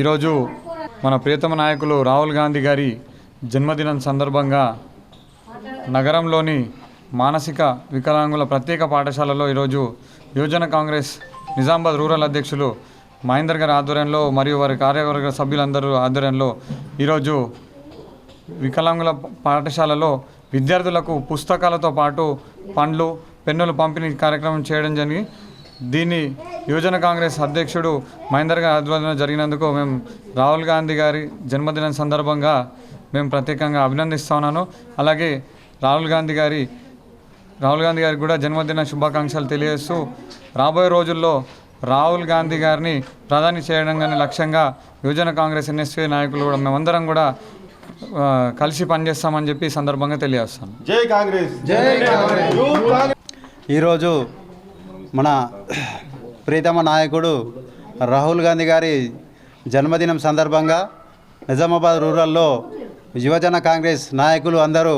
ఈరోజు మన ప్రియతమ నాయకులు రాహుల్ గాంధీ గారి జన్మదినం సందర్భంగా నగరంలోని మానసిక వికలాంగుల ప్రత్యేక పాఠశాలలో ఈరోజు యువజన కాంగ్రెస్ నిజామాబాద్ రూరల్ అధ్యక్షులు మహేందర్ గారి ఆధ్వర్యంలో మరియు వారి కార్యవర్గ సభ్యులందరూ ఆధ్వర్యంలో ఈరోజు వికలాంగుల పాఠశాలలో విద్యార్థులకు పుస్తకాలతో పాటు పండ్లు పెన్నులు పంపిణీ కార్యక్రమం చేయడం జరిగి దీన్ని యువజన కాంగ్రెస్ అధ్యక్షుడు మహేందర్ గారి ఆధ్వర్యంలో జరిగినందుకు మేము రాహుల్ గాంధీ గారి జన్మదినం సందర్భంగా మేము ప్రత్యేకంగా అభినందిస్తున్నాను. అలాగే రాహుల్ గాంధీ గారికి కూడా జన్మదిన శుభాకాంక్షలు తెలియజేస్తూ రాబోయే రోజుల్లో రాహుల్ గాంధీ గారిని ప్రధాని చేయడం కానీ లక్ష్యంగా యువజన కాంగ్రెస్ ఎన్ఎస్పీ నాయకులు కూడా మేమందరం కూడా కలిసి పనిచేస్తామని చెప్పి సందర్భంగా తెలియజేస్తాను. జై కాంగ్రెస్, జై కాంగ్రెస్. ఈరోజు మన ప్రీతమ నాయకుడు రాహుల్ గాంధీ గారి జన్మదినం సందర్భంగా నిజామాబాద్ రూరల్లో యువజన కాంగ్రెస్ నాయకులు అందరూ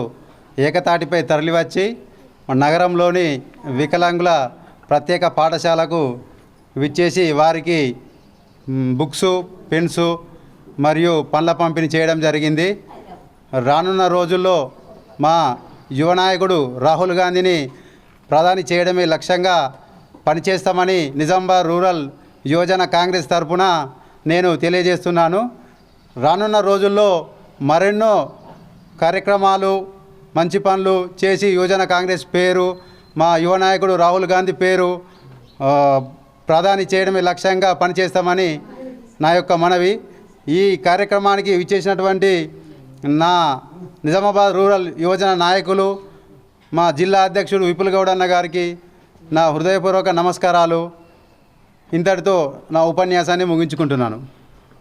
ఏకతాటిపై తరలివచ్చి నగరంలోని వికలాంగుల ప్రత్యేక పాఠశాలకు విచ్చేసి వారికి బుక్స్, పెన్సు మరియు పండ్ల పంపిణీ చేయడం జరిగింది. రానున్న రోజుల్లో మా యువ నాయకుడు రాహుల్ గాంధీని ప్రధాని చేయడమే లక్ష్యంగా పనిచేస్తామని నిజామాబాద్ రూరల్ యువజన కాంగ్రెస్ తరఫున నేను తెలియజేస్తున్నాను. రానున్న రోజుల్లో మరెన్నో కార్యక్రమాలు, మంచి పనులు చేసి యువజన కాంగ్రెస్ పేరు, మా యువ నాయకుడు రాహుల్ గాంధీ పేరు ప్రధాని చేయడమే లక్ష్యంగా పనిచేస్తామని నా యొక్క మనవి. ఈ కార్యక్రమానికి విచ్చేసినటువంటి నా నిజామాబాద్ రూరల్ యువజన నాయకులు, మా జిల్లా అధ్యక్షుడు విపుల్ గౌడ్ అన్న గారికి నా హృదయపూర్వక నమస్కారాలు. ఇంతటితో నా ఉపన్యాసాన్ని ముగించుకుంటున్నాను.